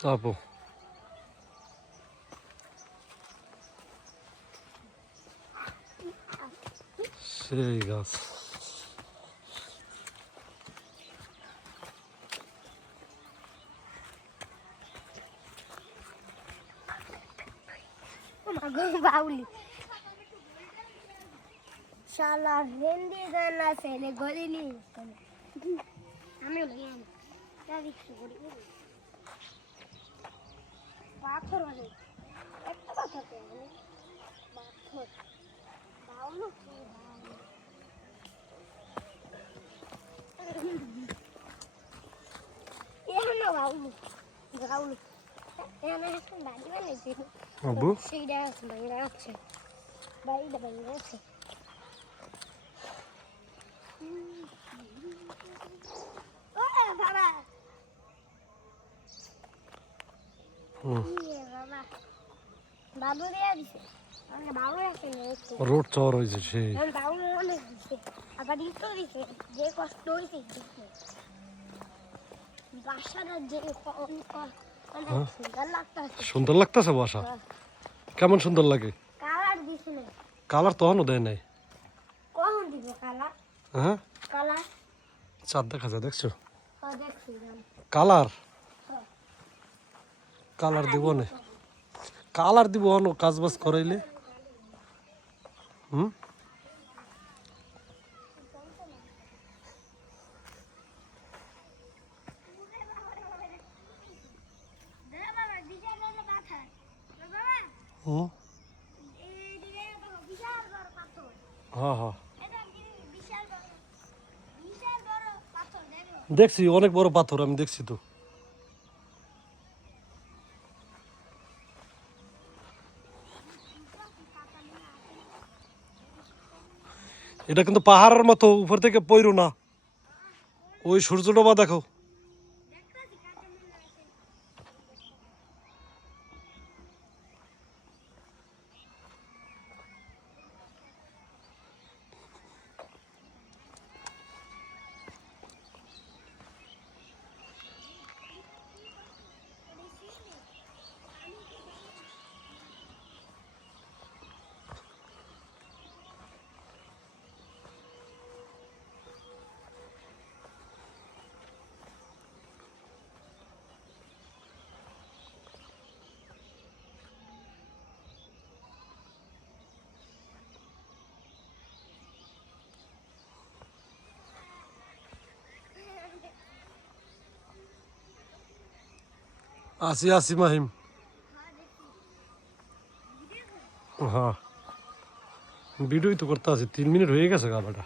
চাপো সেই গাছ বাউলি শালা হিন্দি গানা ছেলে গলিনি আমি পাথর অনেক একটা পাথর পাথর বাউল এখন বাউল বাউল আব্বু সেইটা আছে বাইরে আছে বাড়িটা বাইরে আছে বাবা বাবু দিয়ে দিছে বাবু আছে রোড চর হয়েছে সেই বাবু অনেক দিছে আবার ইটো দিছে যে কষ্ট হয়েছে বাসাটা যে সুন্দর লাগতেছে বাসা কেমন সুন্দর লাগে কালার দিছিল কালার তখনও দেয় নাই কখন দিব কালার হ্যাঁ কালার চাঁদ দেখা যায় দেখছো দেখছি কালার কালার দিব না কালার দিব অন্য কাজ বাজ করাইলে হুম হুম হ্যাঁ হ্যাঁ দেখছি অনেক বড় পাথর আমি দেখছি তো এটা কিন্তু পাহাড়ের মতো উপর থেকে পইরো না ওই সূর্য ডোবা দেখো আসি আসি মাহিম হ্যাঁ ভিডিওই তো করতে আছি 3 মিনিট হয়ে গেছে গাবাটা